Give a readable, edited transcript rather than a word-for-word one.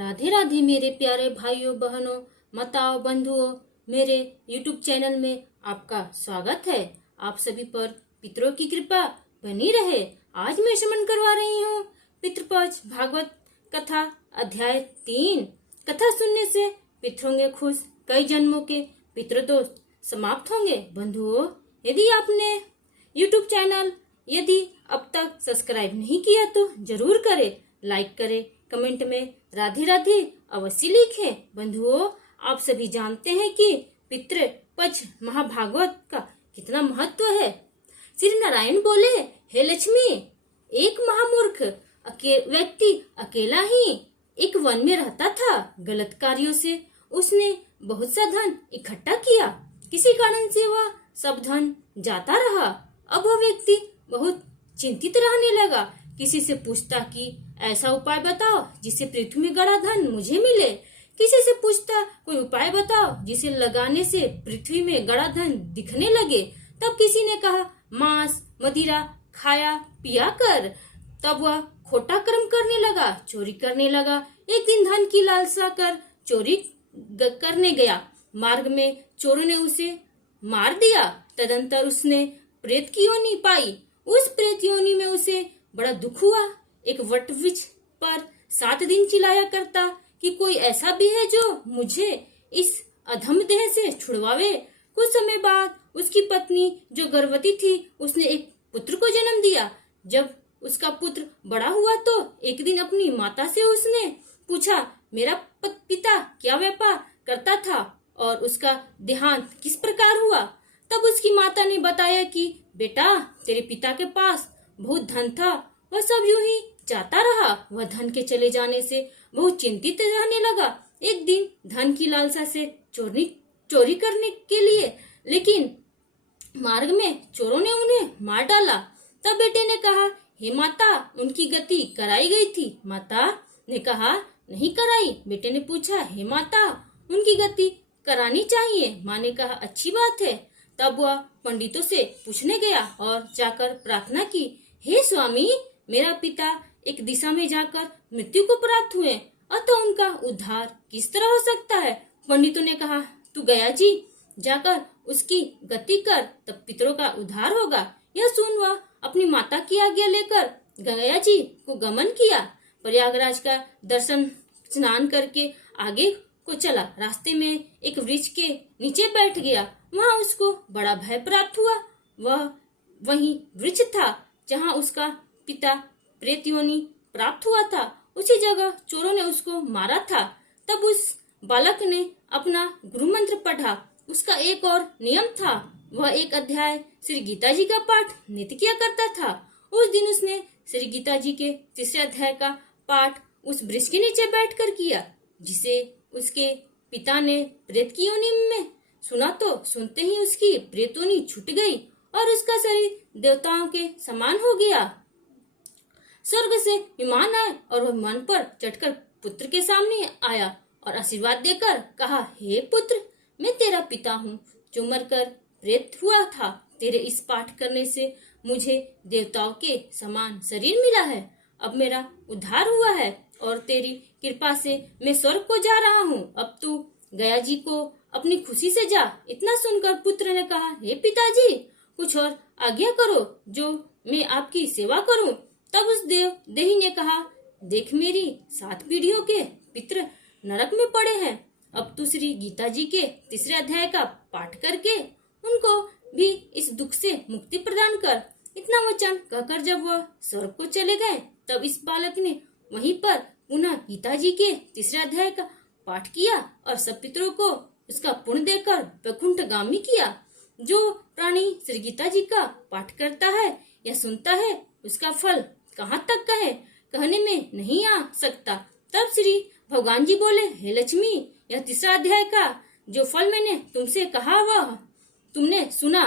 राधे राधे मेरे प्यारे भाइयों बहनों माताओं बंधुओं, मेरे YouTube चैनल में आपका स्वागत है। आप सभी पर पितरों की कृपा बनी रहे। आज मैं श्रवण करवा रही हूँ पितृपक्ष भागवत कथा अध्याय 3। कथा सुनने से पितर होंगे खुश, कई जन्मों के पितृदोष समाप्त होंगे। बंधुओं, यदि आपने YouTube चैनल यदि अब तक सब्सक्राइब नहीं किया तो जरूर करें, लाइक करें, कमेंट में राधे राधे अवश्य लिखें। बंधुओं, आप सभी जानते हैं कि पितृपक्ष महाभागवत का कितना महत्व है। श्री नारायण बोले, हे लक्ष्मी, एक महामूर्ख व्यक्ति अकेला ही एक वन में रहता था। गलत कार्यों से उसने बहुत सा धन इकट्ठा किया। किसी कारण से वह सब धन जाता रहा। अब वह व्यक्ति बहुत चिंतित रहने लगा। किसी से पूछता कि ऐसा उपाय बताओ जिससे पृथ्वी में गड़ा धन मुझे मिले। किसी से पूछता कोई उपाय बताओ जिसे लगाने से पृथ्वी में गड़ा धन दिखने लगे। तब किसी ने कहा मांस मदिरा खाया पिया कर। तब वह खोटा कर्म करने लगा, चोरी करने लगा। एक दिन धन की लालसा कर चोरी करने गया। मार्ग में चोरों ने उसे मार दिया। तदंतर उसने प्रेत की योनि पाई। उस प्रेत योनि में उसे बड़ा दुख हुआ। एक वट वृक्ष पर 7 दिन चिल्लाया करता कि कोई ऐसा भी है जो मुझे इस अधम देह से छुड़वावे। कुछ समय बाद उसकी पत्नी जो गर्भवती थी उसने एक पुत्र को जन्म दिया। जब उसका पुत्र बड़ा हुआ तो एक दिन अपनी माता से उसने पूछा, मेरा पिता क्या व्यापार करता था और उसका देहांत किस प्रकार हुआ। तब उसकी माता ने बताया कि बेटा, तेरे पिता के पास बहुत धन था, वह सब यूं ही जाता रहा। वह धन के चले जाने से बहुत चिंतित रहने लगा। एक दिन धन की लालसा से चोरी करने के लिए, लेकिन मार्ग में चोरों ने उन्हें मार डाला। तब बेटे ने कहा, हे माता, उनकी गति कराई गई थी। माता ने कहा, नहीं कराई। बेटे ने पूछा, हे माता, उनकी गति करानी चाहिए। माँ ने कहा, अच्छी बात है। तब वह पंडितों से पूछने गया और जाकर प्रार्थना की, हे स्वामी, मेरा पिता एक दिशा में जाकर मृत्यु को प्राप्त हुए, अतः उनका उद्धार किस तरह हो सकता है। पंडितों ने कहा, तू गया जी जाकर उसकी गति कर, तब पितरों का उद्धार होगा। यह सुन वह अपनी माता की आज्ञा लेकर गया जी को गमन किया। प्रयागराज का दर्शन स्नान करके आगे को चला। रास्ते में एक वृक्ष के नीचे बैठ गया। वहाँ उसको बड़ा भय प्राप्त हुआ। वह वही वृक्ष था जहाँ उसका पिता प्रेत योनि प्राप्त हुआ था। उसी जगह चोरों ने उसको मारा था। तब उस बालक ने अपना गुरु मंत्र पढ़ा। उसका एक और नियम था, वह एक अध्याय श्री गीता जी का पाठ नित्य किया करता था। उस दिन उसने श्री गीता जी के 3 अध्याय का पाठ उस वृक्ष के नीचे बैठकर किया, जिसे उसके पिता ने प्रेत की योनि में सुना तो सुनते ही उसकी प्रेत योनि छूट गई और उसका शरीर देवताओं के समान हो गया। स्वर्ग से विमान आए और वह विमान पर चढ़कर पुत्र के सामने आया और आशीर्वाद देकर कहा, हे पुत्र, मैं तेरा पिता हूँ जो मरकर प्रेत हुआ था। तेरे इस पाठ करने से मुझे देवताओं के समान शरीर मिला है। अब मेरा उद्धार हुआ है और तेरी कृपा से मैं स्वर्ग को जा रहा हूँ। अब तू गया जी को अपनी खुशी से जा। इतना सुनकर पुत्र ने कहा, हे पिताजी, कुछ और आज्ञा करो जो मैं आपकी सेवा करूं। तब उस देही ने कहा, देख, मेरी 7 पीढ़ियों के पितर नरक में पड़े हैं। अब तू श्री गीता जी के 3 अध्याय का पाठ करके उनको भी इस दुख से मुक्ति प्रदान कर। इतना वचन कहकर जब वह स्वर्ग को चले गए, तब इस बालक ने वहीं पर पुनः गीता जी के 3 अध्याय का पाठ किया और सब पितरों को उसका पुण्य देकर वैकुंठगामी किया। जो प्राणी श्री गीता जी का पाठ करता है या सुनता है, उसका फल कहाँ तक कहे, कहने में नहीं आ सकता। तब श्री भगवान जी बोले, हे लक्ष्मी, यह 3 अध्याय का जो फल मैंने तुमसे कहा वह तुमने सुना।